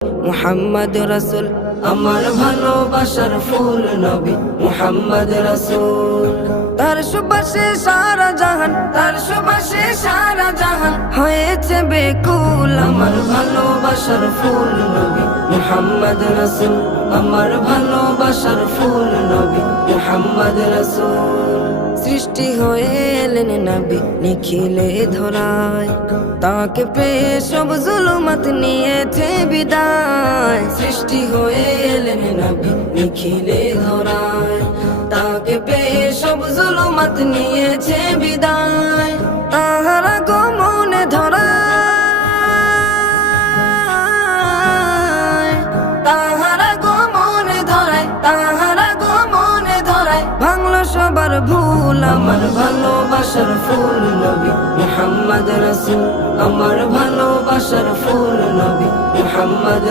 মুহাম্মদ রাসূল আমার ভালোবাসার ফুল নবী মুহাম্মদ রাসূল। তার সুবাসে সারা জাহান, তার সুবাসে সারা জাহান হয়েছে বেকুল। আমার ভালোবাসার ফুল নবী মুহাম্মদ রাসূল, আমার ভালোবাসার ফুল নবী মুহাম্মদ রাসূল। সৃষ্টি হয়ে এলেন নবী নিখিলে ধরায়, তাকে পেয়ে সব জুলুমাত নিয়েছে বিদায়। সৃষ্টি হয়ে এলেন নবী নিখিলে ধরায়, তাকে পেয়ে সব জুলুমাত নিয়েছে বিদায়। তাহারা গমনে ধরায়, তাহারা গমনে ধরায়, তাহারা গমনে ধরায় ভাঙলো সবার ভুল। আমার ভালোবাসার ফুল নবী মুহাম্মদ রাসূল, আমার ভালোবাসার ফুল নবী মুহাম্মদ।